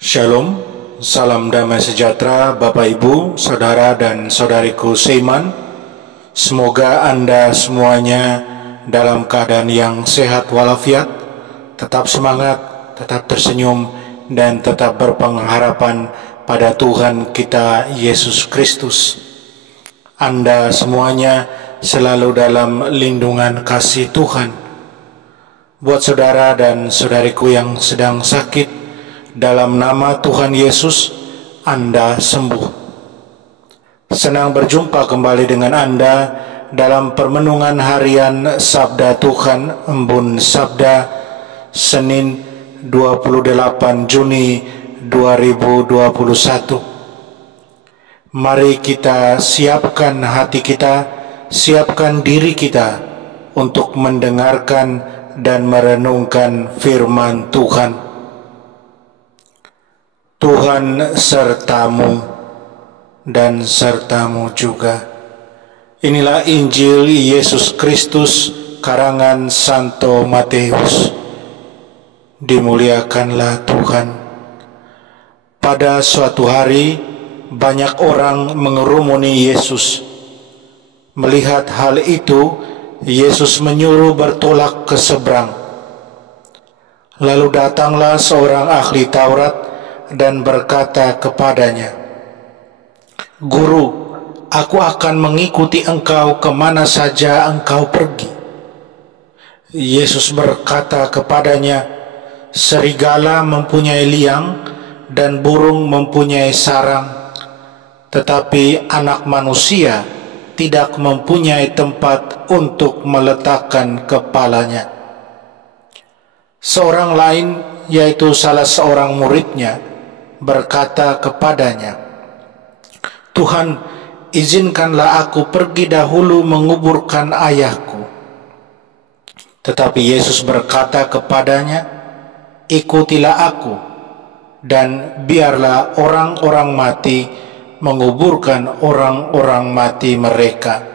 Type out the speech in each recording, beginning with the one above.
Shalom, salam damai sejahtera Bapak Ibu, Saudara dan Saudariku seiman. Semoga Anda semuanya dalam keadaan yang sehat walafiat, tetap semangat, tetap tersenyum, dan tetap berpengharapan pada Tuhan kita Yesus Kristus. Anda semuanya selalu dalam lindungan kasih Tuhan. Buat saudara dan saudariku yang sedang sakit, dalam nama Tuhan Yesus, Anda sembuh. Senang berjumpa kembali dengan Anda dalam permenungan harian Sabda Tuhan, Embun Sabda, Senin 28 Juni 2021. Mari kita siapkan hati kita, siapkan diri kita untuk mendengarkan dan merenungkan firman Tuhan. Tuhan sertamu dan sertamu juga. Inilah Injil Yesus Kristus karangan Santo Matius. Dimuliakanlah Tuhan. Pada suatu hari, banyak orang mengerumuni Yesus. Melihat hal itu, Yesus menyuruh bertolak ke seberang. Lalu datanglah seorang ahli Taurat dan berkata kepadanya, "Guru, aku akan mengikuti engkau kemana saja engkau pergi." Yesus berkata kepadanya, "Serigala mempunyai liang dan burung mempunyai sarang, tetapi Anak Manusia tidak mempunyai tempat untuk meletakkan kepalanya." Seorang lain, yaitu salah seorang muridnya, berkata kepadanya, "Tuhan, izinkanlah aku pergi dahulu menguburkan ayahku." Tetapi Yesus berkata kepadanya, "Ikutilah aku, dan biarlah orang-orang mati menguburkan orang-orang mati mereka."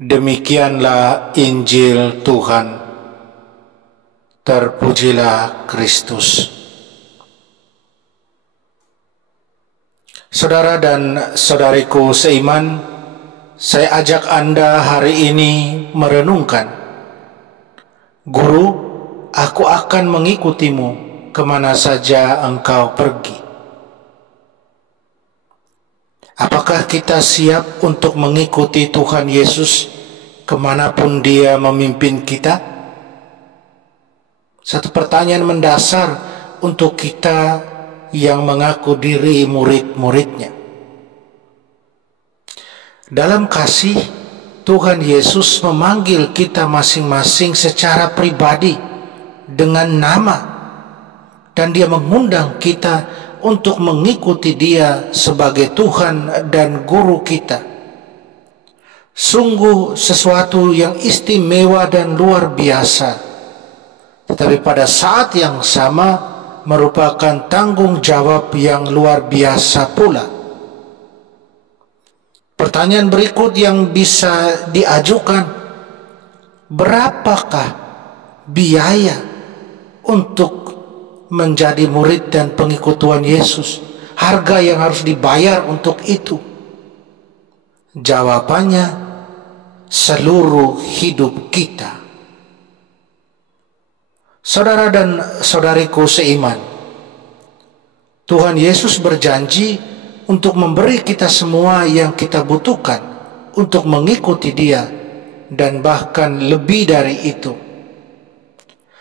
Demikianlah Injil Tuhan. Terpujilah Kristus. Saudara dan saudariku seiman, saya ajak Anda hari ini merenungkan, "Guru, aku akan mengikutimu kemana saja engkau pergi." Apakah kita siap untuk mengikuti Tuhan Yesus kemanapun Dia memimpin kita? Satu pertanyaan mendasar untuk kita yang mengaku diri murid-muridnya. Dalam kasih, Tuhan Yesus memanggil kita masing-masing secara pribadi dengan nama, dan Dia mengundang kita untuk mengikuti Dia sebagai Tuhan dan Guru kita. Sungguh sesuatu yang istimewa dan luar biasa, tetapi pada saat yang sama merupakan tanggung jawab yang luar biasa pula. Pertanyaan berikut yang bisa diajukan, berapakah biaya untuk menjadi murid dan pengikut Tuhan Yesus? Harga yang harus dibayar untuk itu? Jawabannya, seluruh hidup kita. Saudara dan saudariku seiman, Tuhan Yesus berjanji untuk memberi kita semua yang kita butuhkan untuk mengikuti Dia, dan bahkan lebih dari itu.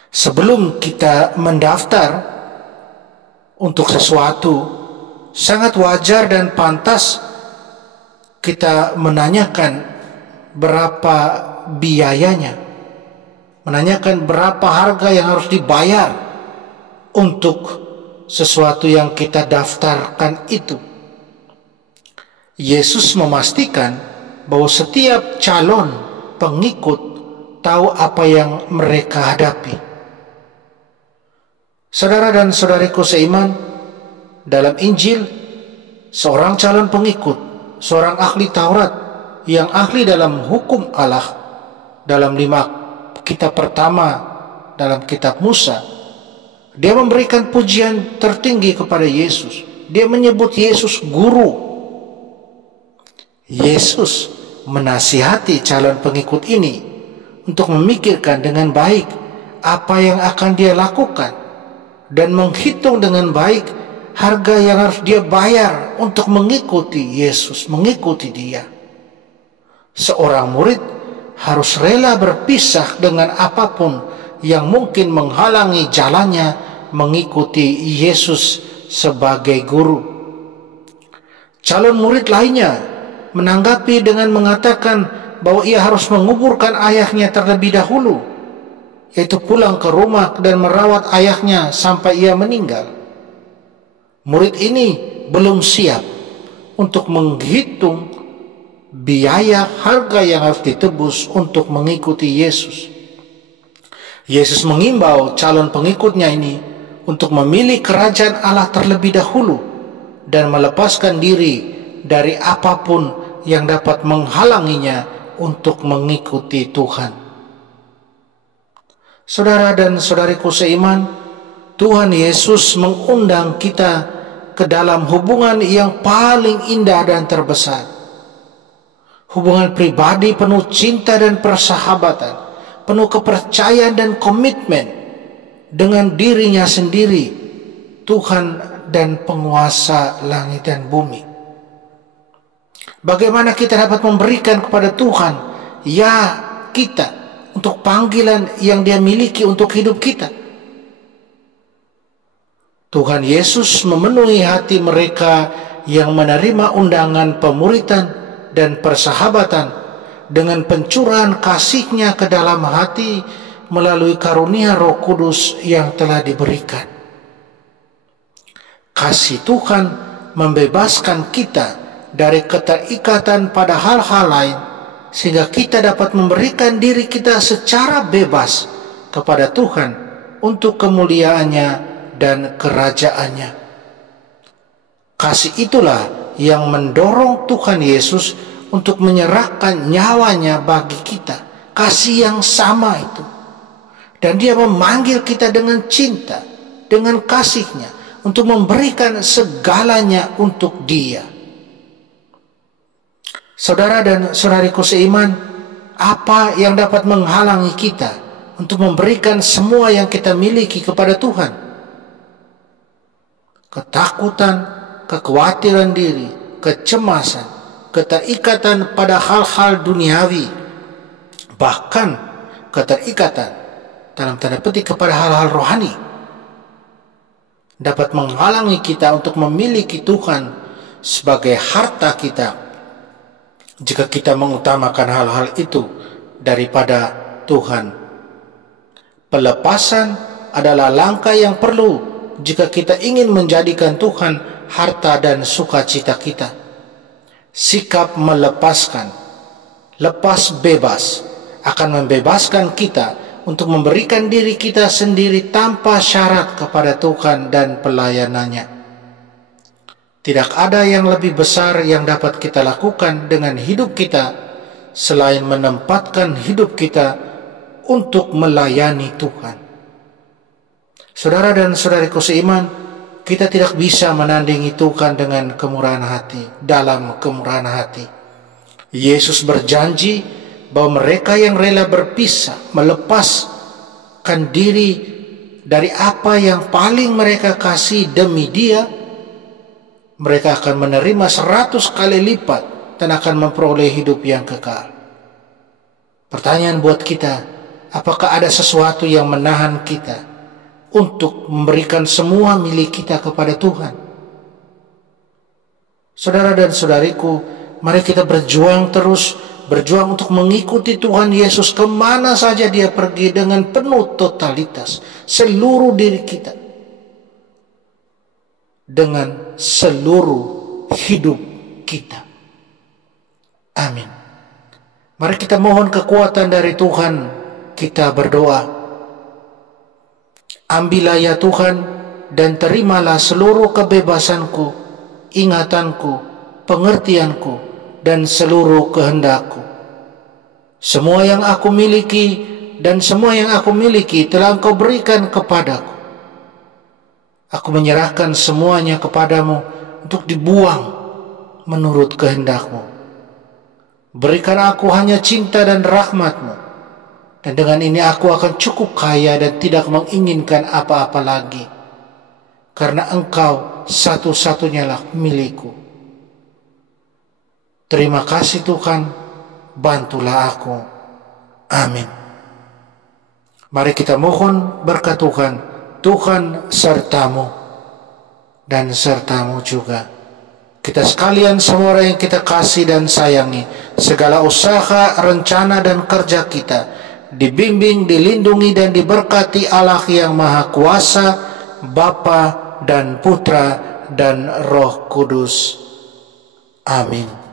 Sebelum kita mendaftar untuk sesuatu, sangat wajar dan pantas kita menanyakan berapa biayanya, menanyakan berapa harga yang harus dibayar untuk sesuatu yang kita daftarkan itu. Yesus memastikan bahwa setiap calon pengikut tahu apa yang mereka hadapi. Saudara dan saudariku seiman, dalam Injil, seorang calon pengikut, seorang ahli Taurat yang ahli dalam hukum Allah, dalam 5 kitab pertama dalam kitab Musa, Dia memberikan pujian tertinggi kepada Yesus. Dia menyebut Yesus guru. Yesus menasihati calon pengikut ini untuk memikirkan dengan baik apa yang akan dia lakukan dan menghitung dengan baik harga yang harus dia bayar untuk mengikuti Yesus, mengikuti Dia. Seorang murid harus rela berpisah dengan apapun yang mungkin menghalangi jalannya mengikuti Yesus sebagai guru. Calon murid lainnya menanggapi dengan mengatakan bahwa ia harus menguburkan ayahnya terlebih dahulu, yaitu pulang ke rumah dan merawat ayahnya sampai ia meninggal. Murid ini belum siap untuk menghitung biaya harga yang harus ditebus untuk mengikuti Yesus. Yesus mengimbau calon pengikutnya ini untuk memilih kerajaan Allah terlebih dahulu dan melepaskan diri dari apapun yang dapat menghalanginya untuk mengikuti Tuhan. Saudara dan saudariku seiman, Tuhan Yesus mengundang kita ke dalam hubungan yang paling indah dan terbesar. Hubungan pribadi penuh cinta dan persahabatan, penuh kepercayaan dan komitmen dengan dirinya sendiri, Tuhan dan penguasa langit dan bumi. Bagaimana kita dapat memberikan kepada Tuhan ya kita untuk panggilan yang Dia miliki untuk hidup kita? Tuhan Yesus memenuhi hati mereka yang menerima undangan pemuritan dan persahabatan dengan pencurahan kasih-Nya ke dalam hati melalui karunia Roh Kudus yang telah diberikan. Kasih Tuhan membebaskan kita dari keterikatan pada hal-hal lain, sehingga kita dapat memberikan diri kita secara bebas kepada Tuhan untuk kemuliaannya dan kerajaannya. Kasih itulah yang mendorong Tuhan Yesus untuk menyerahkan nyawanya bagi kita. Kasih yang sama itu. Dan Dia memanggil kita dengan cinta, dengan kasih-Nya, untuk memberikan segalanya untuk Dia. Saudara dan saudariku seiman, apa yang dapat menghalangi kita untuk memberikan semua yang kita miliki kepada Tuhan? Ketakutan, kekhawatiran diri, kecemasan, keterikatan pada hal-hal duniawi, bahkan keterikatan dalam tanda petik kepada hal-hal rohani dapat menghalangi kita untuk memiliki Tuhan sebagai harta kita jika kita mengutamakan hal-hal itu daripada Tuhan. Pelepasan adalah langkah yang perlu jika kita ingin menjadikan Tuhan harta dan sukacita kita. Sikap melepaskan, lepas bebas, akan membebaskan kita untuk memberikan diri kita sendiri tanpa syarat kepada Tuhan dan pelayanannya. Tidak ada yang lebih besar yang dapat kita lakukan dengan hidup kita selain menempatkan hidup kita untuk melayani Tuhan. Saudara dan saudariku seiman, kita tidak bisa menandingi Tuhan dengan kemurahan hati, dalam kemurahan hati. Yesus berjanji bahwa mereka yang rela berpisah, melepaskan diri dari apa yang paling mereka kasih demi Dia, mereka akan menerima 100 kali lipat dan akan memperoleh hidup yang kekal. Pertanyaan buat kita, apakah ada sesuatu yang menahan kita untuk memberikan semua milik kita kepada Tuhan? Saudara dan saudariku, mari kita berjuang terus, berjuang untuk mengikuti Tuhan Yesus kemana saja Dia pergi dengan penuh totalitas, seluruh diri kita, dengan seluruh hidup kita. Amin. Mari kita mohon kekuatan dari Tuhan. Kita berdoa. Ambillah ya Tuhan dan terimalah seluruh kebebasanku, ingatanku, pengertianku, dan seluruh kehendakku. Semua yang aku miliki dan semua yang aku miliki telah Engkau berikan kepadaku. Aku menyerahkan semuanya kepadamu untuk dibuang menurut kehendak-Mu. Berikan aku hanya cinta dan rahmat-Mu, dan dengan ini aku akan cukup kaya dan tidak menginginkan apa-apa lagi, karena Engkau satu-satunya lah milikku. Terima kasih Tuhan, bantulah aku. Amin. Mari kita mohon berkat Tuhan. Tuhan sertamu dan sertamu juga. Kita sekalian semua orang yang kita kasih dan sayangi, segala usaha, rencana dan kerja kita dibimbing, dilindungi dan diberkati Allah yang Maha Kuasa, Bapa dan Putra dan Roh Kudus. Amin.